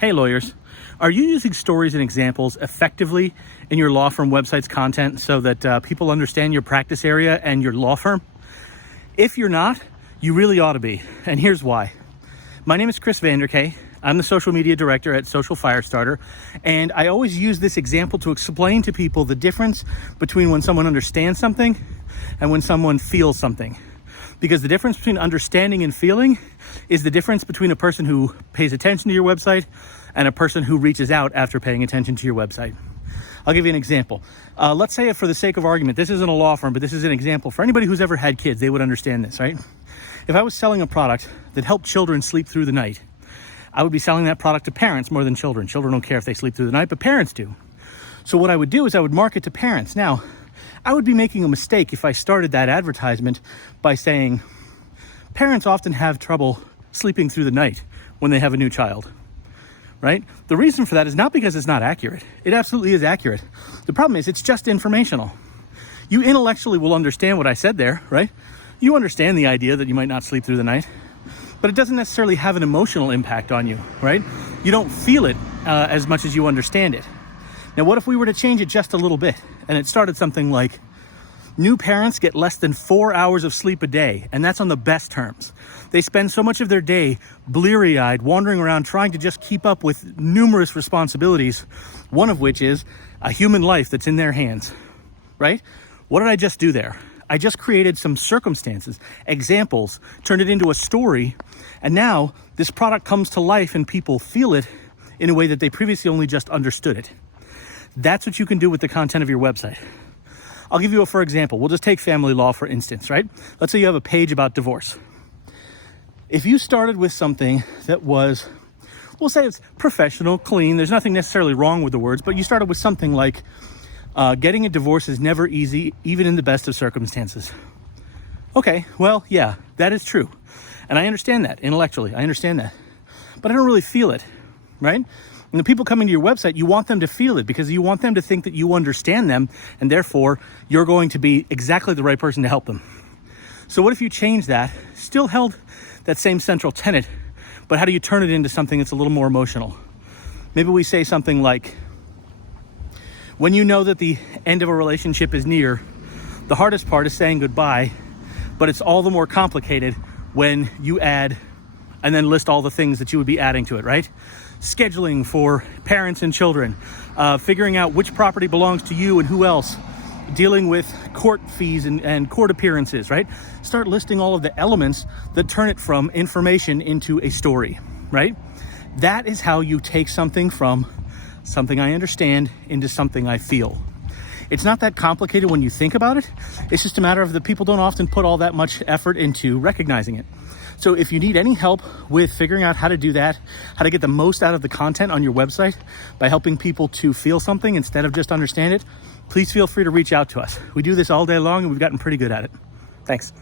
Hey lawyers, are you using stories and examples effectively in your law firm website's content so that people understand your practice area and your law firm? If you're not, you really ought to be, and here's why. My name is Chris Vanderkay. I'm the social media director at Social Firestarter, and I always use this example to explain to people the difference between when someone understands something and when someone feels something. Because the difference between understanding and feeling is the difference between a person who pays attention to your website and a person who reaches out after paying attention to your website. I'll give you an example. Let's say, for the sake of argument, this isn't a law firm, but this is an example for anybody who's ever had kids. They would understand this, right? If I was selling a product that helped children sleep through the night, I would be selling that product to parents more than children. Children don't care if they sleep through the night, but parents do. So what I would do is I would market to parents. Now, I would be making a mistake if I started that advertisement by saying, parents often have trouble sleeping through the night when they have a new child, right? The reason for that is not because it's not accurate. It absolutely is accurate. The problem is it's just informational. You intellectually will understand what I said there, right? You understand the idea that you might not sleep through the night, but it doesn't necessarily have an emotional impact on you, right? You don't feel it as much as you understand it. Now, what if we were to change it just a little bit and it started something like, new parents get less than 4 hours of sleep a day, and that's on the best terms. They spend so much of their day bleary-eyed, wandering around trying to just keep up with numerous responsibilities, one of which is a human life that's in their hands, right? What did I just do there? I just created some circumstances, examples, turned it into a story, and now this product comes to life and people feel it in a way that they previously only just understood it. That's what you can do with the content of your website. I'll give you for example. We'll just take family law, for instance, right? Let's say you have a page about divorce. If you started with something that was, we'll say it's professional, clean, there's nothing necessarily wrong with the words, but you started with something like, getting a divorce is never easy, even in the best of circumstances. Okay, well, yeah, that is true. And I understand that intellectually. I understand that. But I don't really feel it, right? And the people coming to your website, you want them to feel it because you want them to think that you understand them, and therefore you're going to be exactly the right person to help them. So what if you change that, still held that same central tenet, but how do you turn it into something that's a little more emotional? Maybe we say something like, when you know that the end of a relationship is near, the hardest part is saying goodbye, but it's all the more complicated when you add and then list all the things that you would be adding to it, right? Scheduling for parents and children, figuring out which property belongs to you and who else, dealing with court fees and court appearances, right? Start listing all of the elements that turn it from information into a story, right? That is how you take something from something I understand into something I feel. It's not that complicated when you think about it. It's just a matter of the people don't often put all that much effort into recognizing it. So if you need any help with figuring out how to do that, how to get the most out of the content on your website by helping people to feel something instead of just understand it, please feel free to reach out to us. We do this all day long and we've gotten pretty good at it. Thanks.